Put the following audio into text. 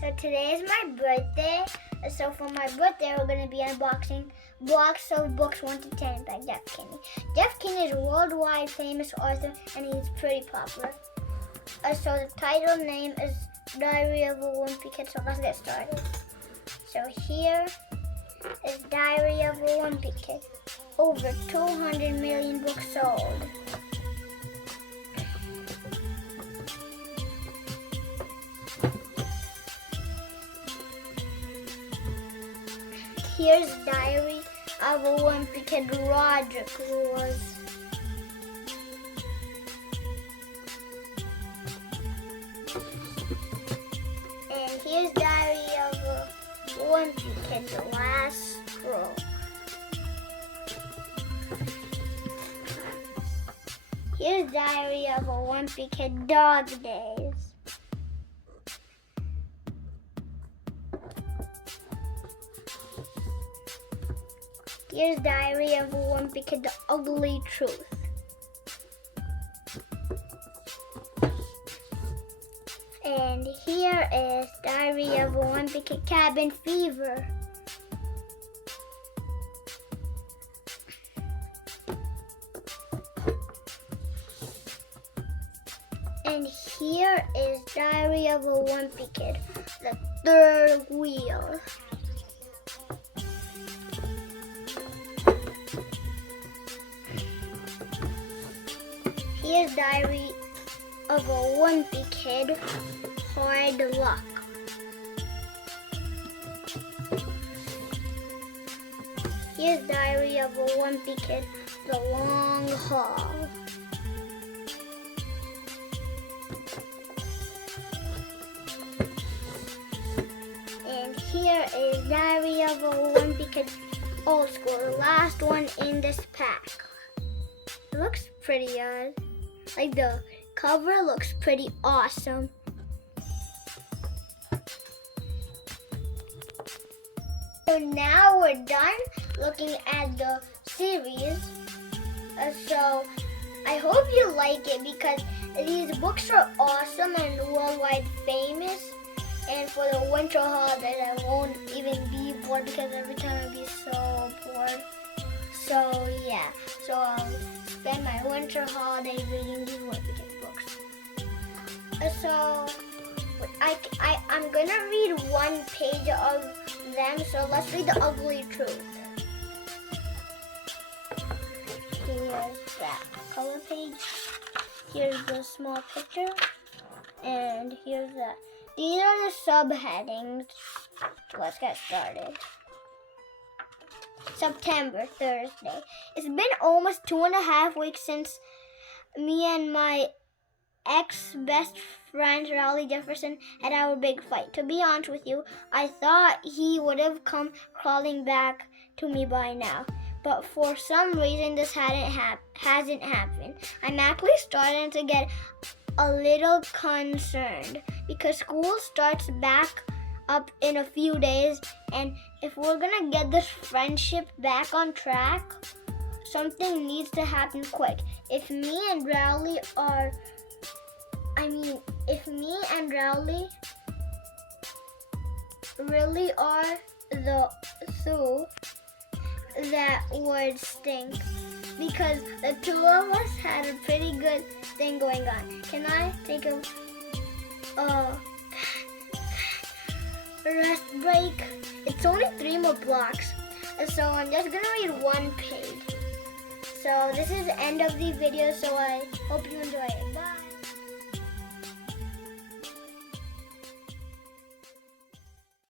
So today is my birthday. So for my birthday, we're going to be unboxing Blocks of Books 1 to 10 by Jeff Kinney. Jeff Kinney is a worldwide famous author and he's pretty popular. So the title name is Diary of a Wimpy Kid. So let's get started. So here is Diary of a Wimpy Kid. Over 200 million books sold. Here's Diary of a Wimpy Kid, Roderick Roars. And here's Diary of a Wimpy Kid, The Last Straw. Here's Diary of a Wimpy Kid, Dog Days. Here's Diary of a Wimpy Kid, The Ugly Truth. And here is Diary of a Wimpy Kid, Cabin Fever. And here is Diary of a Wimpy Kid, The Third Wheel. Here's Diary of a Wimpy Kid, Hard Luck. Here's Diary of a Wimpy Kid, The Long Haul. And here is Diary of a Wimpy Kid, Old School, the last one in this pack. It looks pretty good. Like the cover looks pretty awesome. So now we're done looking at the series. So I hope you like it because these books are awesome and worldwide famous. And for the winter holidays, I won't even be bored because every time I'll be so bored. So yeah, so I'll spend my winter holiday reading these Wimpy Kid books. So I'm gonna read one page of them. So let's read The Ugly Truth. Here's that color page. Here's the small picture, and here's that. These are the subheadings. Let's get started. September, Thursday. It's been almost 2.5 weeks since me and my ex-best friend, Raleigh Jefferson, had our big fight. To be honest with you, I thought he would have come crawling back to me by now. But for some reason, this hasn't happened. I'm actually starting to get a little concerned because school starts back up in a few days, and if we're gonna get this friendship back on track, something needs to happen quick. If me and Raleigh really are the two, that would stink because the two of us had a pretty good thing going on. Can I take a rest break? It's only 3 more blocks, so I'm just gonna read one page. So this is the end of the video, so I hope you enjoy it. Bye.